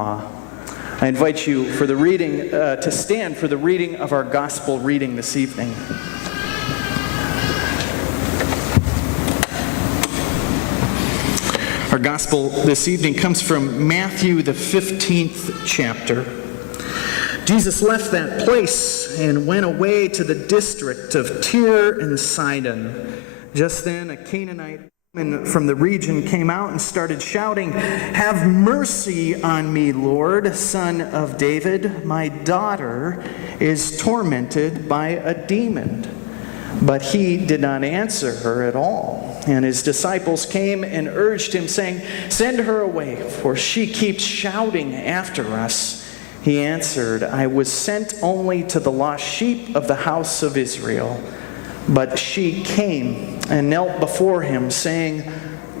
awe. I invite you for the reading to stand for the reading of our gospel reading this evening. Our gospel this evening comes from Matthew, the 15th chapter. Jesus left that place and went away to the district of Tyre and Sidon. Just then, a Canaanite woman from the region came out and started shouting, "Have mercy on me, Lord, Son of David. My daughter is tormented by a demon." But he did not answer her at all. And his disciples came and urged him, saying, "Send her away, for she keeps shouting after us." He answered, "I was sent only to the lost sheep of the house of Israel." But she came and knelt before him, saying,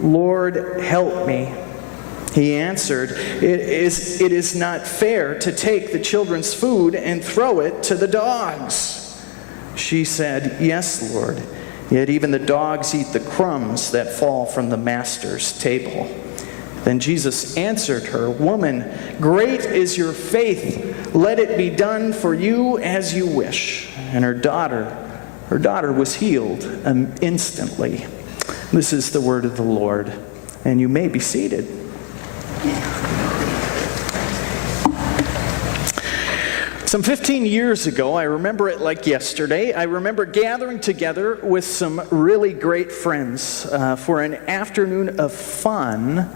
"Lord, help me." He answered, it is not fair to take the children's food and throw it to the dogs." She said, "Yes, Lord, yet even the dogs eat the crumbs that fall from the master's table." Then Jesus answered her, "Woman, great is your faith. Let it be done for you as you wish." And her daughter was healed instantly. This is the word of the Lord, and you may be seated. Some 15 years ago, I remember it like yesterday, I remember gathering together with some really great friends for an afternoon of fun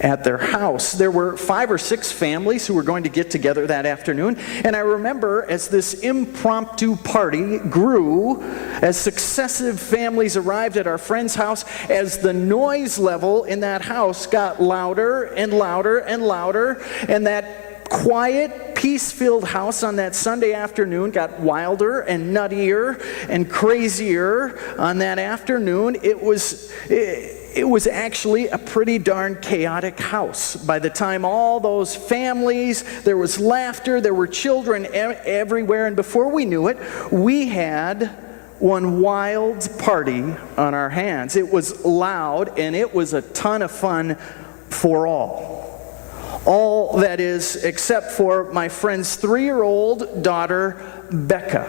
at their house. There were 5 or 6 families who were going to get together that afternoon, and I remember as this impromptu party grew, as successive families arrived at our friend's house, as the noise level in that house got louder and louder and louder, and that quiet, peace-filled house on that Sunday afternoon got wilder and nuttier and crazier on that afternoon. It was actually a pretty darn chaotic house. By the time all those families, there was laughter, there were children everywhere, and before we knew it, we had one wild party on our hands. It was loud, and it was a ton of fun for all. All, that is, except for my friend's 3-year-old daughter, Becca.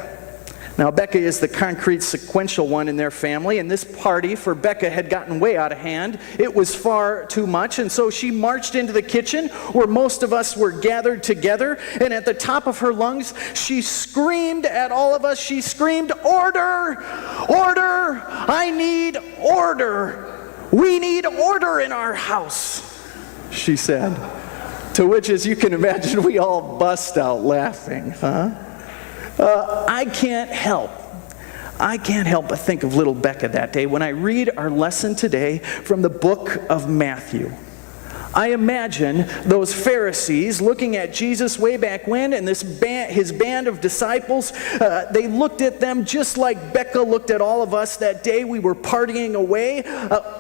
Now, Becca is the concrete sequential one in their family, and this party for Becca had gotten way out of hand. It was far too much, and so she marched into the kitchen where most of us were gathered together, and at the top of her lungs, she screamed at all of us. She screamed, "Order! Order! I need order! We need order in our house," she said. To which, as you can imagine, we all bust out laughing, I can't help but think of little Becca that day when I read our lesson today from the book of Matthew. I imagine those Pharisees looking at Jesus way back when, and his band of disciples, they looked at them just like Becca looked at all of us that day we were partying away.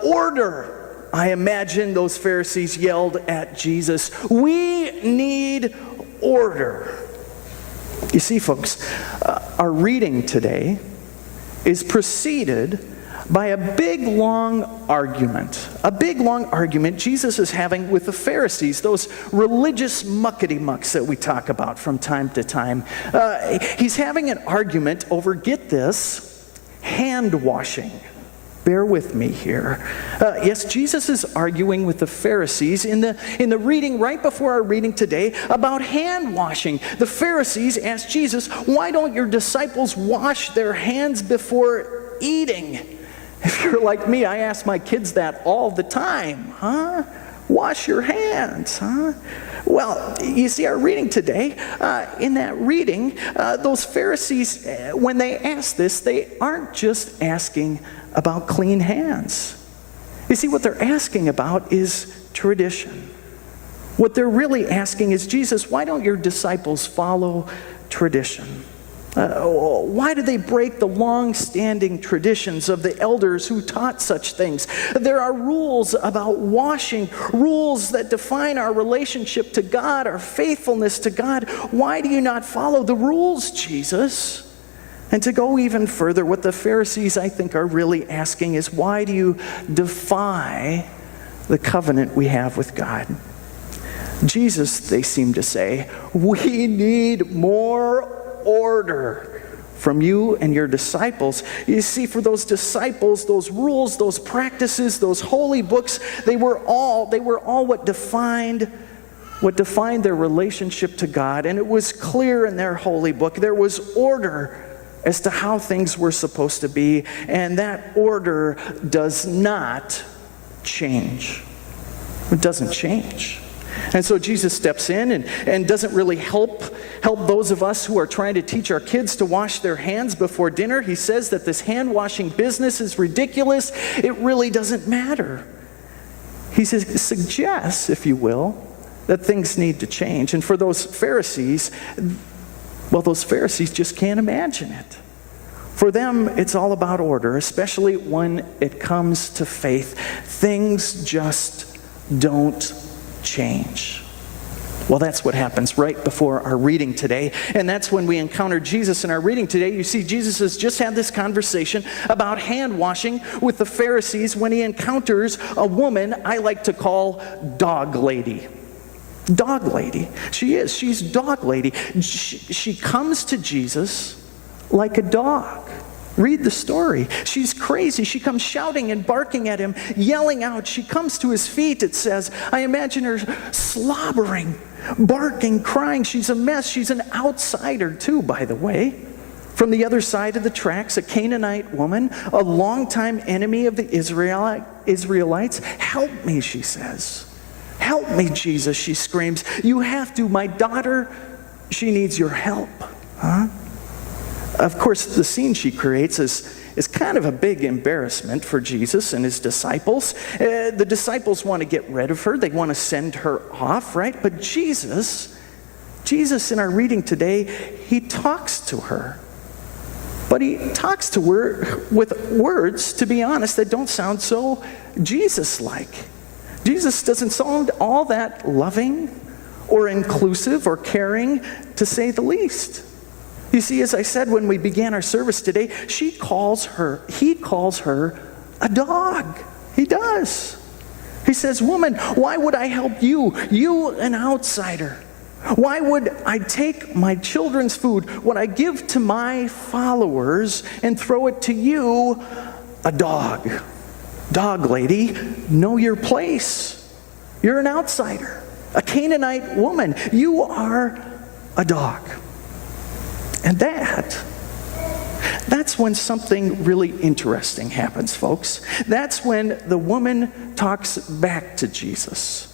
Order! I imagine those Pharisees yelled at Jesus, "We need order." You see, folks, our reading today is preceded by a big, long argument. A big, long argument Jesus is having with the Pharisees, those religious muckety-mucks that we talk about from time to time. He's having an argument over, get this, hand washing. Bear with me here. Yes, Jesus is arguing with the Pharisees in the reading right before our reading today about hand washing. The Pharisees asked Jesus, "Why don't your disciples wash their hands before eating?" If you're like me, I ask my kids that all the time. Wash your hands, Well, you see, our reading today, in that reading, those Pharisees, when they ask this, they aren't just asking about clean hands. You see, what they're asking about is tradition. What they're really asking is, Jesus, why don't your disciples follow tradition? Why do they break the long-standing traditions of the elders who taught such things? There are rules about washing, rules that define our relationship to God, our faithfulness to God. Why do you not follow the rules, Jesus? And to go even further, what the Pharisees, I think, are really asking is, why do you defy the covenant we have with God? Jesus, they seem to say, we need more order from you and your disciples. You see, for those disciples, those rules, those practices, those holy books, they were all what defined their relationship to God. And it was clear in their holy book. There was order as to how things were supposed to be, and that order does not change. It doesn't change. And so Jesus steps in and doesn't really help those of us who are trying to teach our kids to wash their hands before dinner. He says that this hand-washing business is ridiculous. It really doesn't matter. He suggests, if you will, that things need to change. And for those Pharisees, well, those Pharisees just can't imagine it. For them, it's all about order, especially when it comes to faith. Things just don't change. Well, that's what happens right before our reading today. And that's when we encounter Jesus in our reading today. You see, Jesus has just had this conversation about hand washing with the Pharisees when he encounters a woman I like to call Dog Lady. Dog Lady. She's Dog Lady. She comes to Jesus like a dog. Read the story. She's crazy. She comes shouting and barking at him, yelling out. She comes to his feet, it says. I imagine her slobbering, barking, crying. She's a mess. She's an outsider too, by the way. From the other side of the tracks, a Canaanite woman, a longtime enemy of the Israelites. Help me, she says. Help me, Jesus, she screams. You have to. My daughter, she needs your help. Huh? Of course, the scene she creates is kind of a big embarrassment for Jesus and his disciples. The disciples want to get rid of her. They want to send her off, right? But Jesus in our reading today, he talks to her. But he talks to her with words, to be honest, that don't sound so Jesus-like. Jesus doesn't sound all that loving or inclusive or caring, to say the least. You see, as I said when we began our service today, he calls her a dog. He does. He says, woman, why would I help you? You, an outsider. Why would I take my children's food, what I give to my followers, and throw it to you, a dog? Dog Lady, know your place. You're an outsider, a Canaanite woman. You are a dog. And that's when something really interesting happens, folks. That's when the woman talks back to Jesus.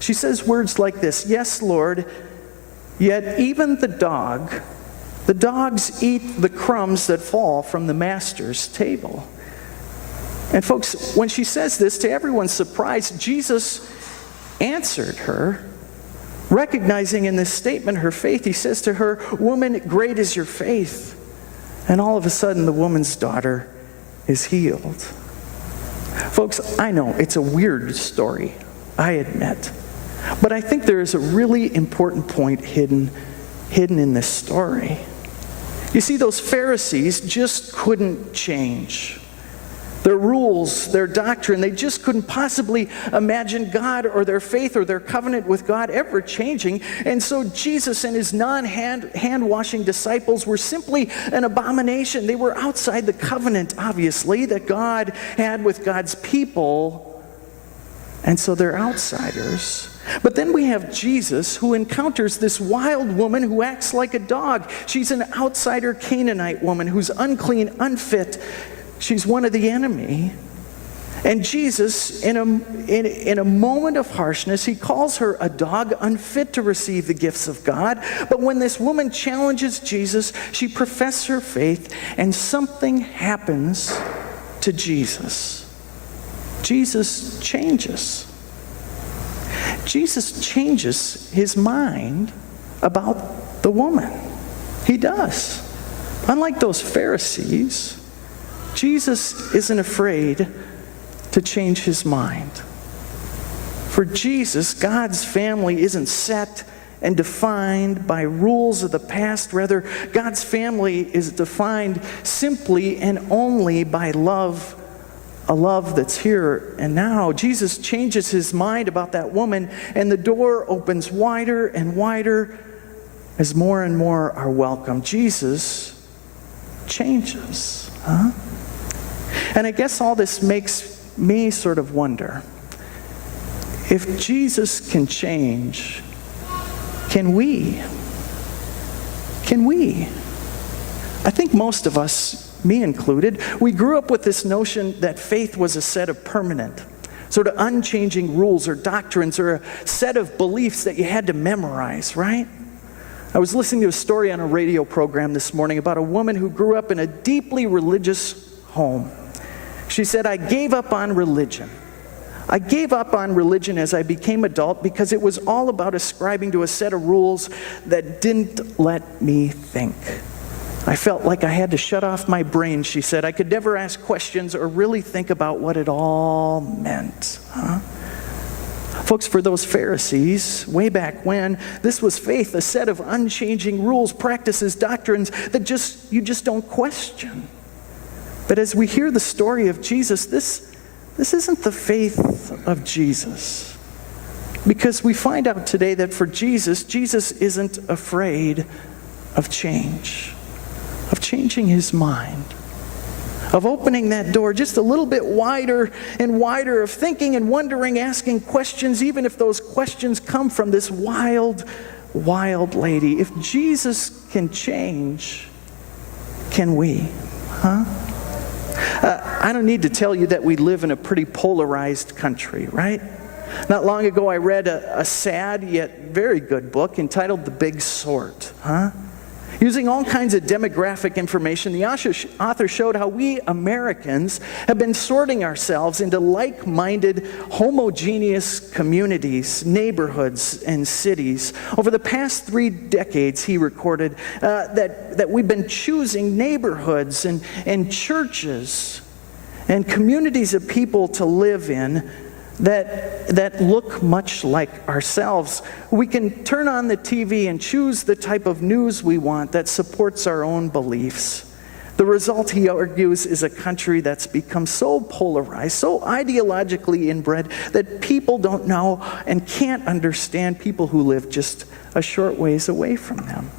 She says words like this, yes, Lord, yet even the dogs eat the crumbs that fall from the master's table. And folks, when she says this, to everyone's surprise, Jesus answered her. Recognizing in this statement her faith, he says to her, woman, great is your faith. And all of a sudden, the woman's daughter is healed. Folks, I know it's a weird story, I admit. But I think there is a really important point hidden in this story. You see, those Pharisees just couldn't change. Their rules, their doctrine, they just couldn't possibly imagine God or their faith or their covenant with God ever changing. And so Jesus and his non-hand-washing disciples were simply an abomination. They were outside the covenant, obviously, that God had with God's people. And so they're outsiders. But then we have Jesus, who encounters this wild woman who acts like a dog. She's an outsider Canaanite woman who's unclean, unfit. She's one of the enemy. And Jesus, in a moment of harshness, he calls her a dog, unfit to receive the gifts of God. But when this woman challenges Jesus, she professes her faith, and something happens to Jesus. Jesus changes. Jesus changes his mind about the woman. He does. Unlike those Pharisees, Jesus isn't afraid to change his mind. For Jesus, God's family isn't set and defined by rules of the past. Rather, God's family is defined simply and only by love a love that's here and now. Jesus changes his mind about that woman, and the door opens wider and wider as more and more are welcome. Jesus changes. And I guess all this makes me sort of wonder, if Jesus can change, can we? Can we? I think most of us, me included, we grew up with this notion that faith was a set of permanent, sort of unchanging rules or doctrines or a set of beliefs that you had to memorize, right? I was listening to a story on a radio program this morning about a woman who grew up in a deeply religious home. She said, "I gave up on religion. I gave up on religion as I became adult because it was all about ascribing to a set of rules that didn't let me think. I felt like I had to shut off my brain," she said. "I could never ask questions or really think about what it all meant." Folks, for those Pharisees, way back when, this was faith, a set of unchanging rules, practices, doctrines that you just don't question. But as we hear the story of Jesus, this isn't the faith of Jesus. Because we find out today that for Jesus, Jesus isn't afraid of change, of changing his mind, of opening that door just a little bit wider and wider, of thinking and wondering, asking questions, even if those questions come from this wild, wild lady. If Jesus can change, can we? I don't need to tell you that we live in a pretty polarized country, right? Not long ago, I read a sad yet very good book entitled The Big Sort. Using all kinds of demographic information, the author showed how we Americans have been sorting ourselves into like-minded, homogeneous communities, neighborhoods, and cities. Over the past 3 decades, he recorded, that we've been choosing neighborhoods and churches and communities of people to live in that look much like ourselves. We can turn on the TV and choose the type of news we want that supports our own beliefs. The result, he argues, is a country that's become so polarized, so ideologically inbred, that people don't know and can't understand people who live just a short ways away from them.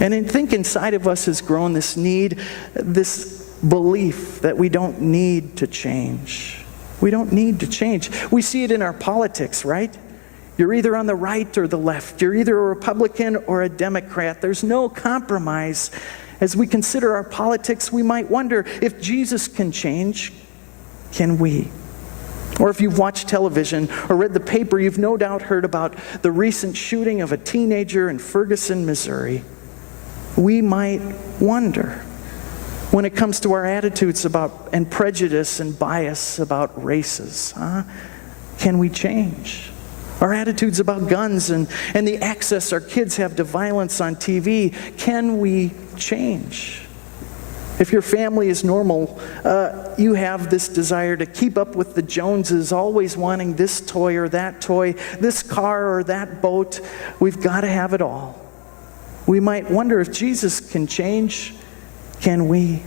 And I think inside of us has grown this need, this belief that we don't need to change. We don't need to change. We see it in our politics, right? You're either on the right or the left. You're either a Republican or a Democrat. There's no compromise. As we consider our politics, we might wonder, if Jesus can change, can we? Or if you've watched television or read the paper, you've no doubt heard about the recent shooting of a teenager in Ferguson, Missouri. We might wonder, when it comes to our attitudes about and prejudice and bias about races, can we change? Our attitudes about guns and the access our kids have to violence on TV, can we change? If your family is normal, you have this desire to keep up with the Joneses, always wanting this toy or that toy, this car or that boat. We've got to have it all. We might wonder, if Jesus can change, can we?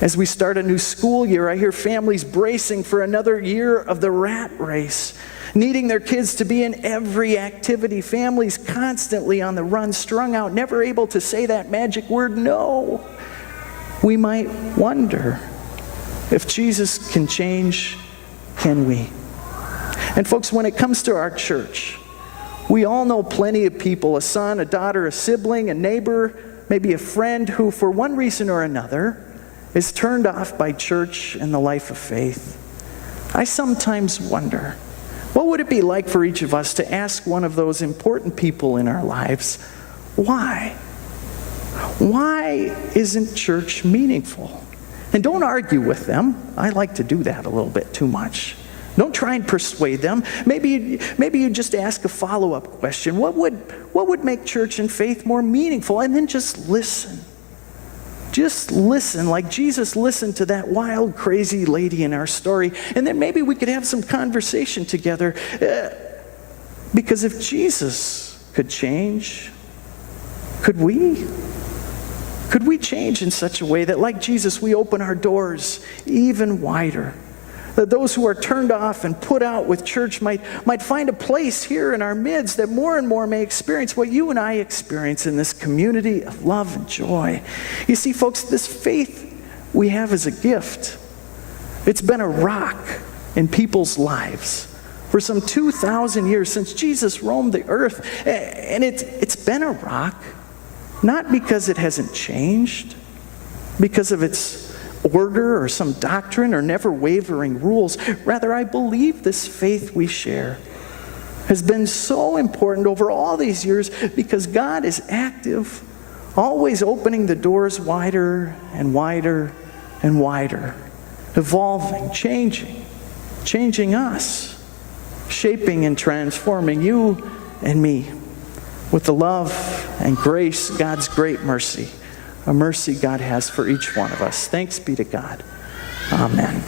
As we start a new school year, I hear families bracing for another year of the rat race, needing their kids to be in every activity. Families constantly on the run, strung out, never able to say that magic word, no. We might wonder, if Jesus can change, can we? And folks, when it comes to our church, we all know plenty of people, a son, a daughter, a sibling, a neighbor, maybe a friend who, for one reason or another, is turned off by church and the life of faith. I sometimes wonder, what would it be like for each of us to ask one of those important people in our lives, why? Why isn't church meaningful? And don't argue with them. I like to do that a little bit too much. Don't try and persuade them. Maybe you just ask a follow-up question. What would make church and faith more meaningful? And then just listen. Just listen, like Jesus listened to that wild, crazy lady in our story. And then maybe we could have some conversation together. Because if Jesus could change, could we? Could we change in such a way that, like Jesus, we open our doors even wider? That those who are turned off and put out with church might find a place here in our midst, that more and more may experience what you and I experience in this community of love and joy. You see, folks, this faith we have is a gift. It's been a rock in people's lives for some 2,000 years since Jesus roamed the earth. And it's been a rock, not because it hasn't changed, because of its order or some doctrine or never wavering rules. Rather, I believe this faith we share has been so important over all these years because God is active, always opening the doors wider and wider and wider, evolving, changing us, shaping and transforming you and me with the love and grace, God's great mercy, a mercy God has for each one of us. Thanks be to God. Amen.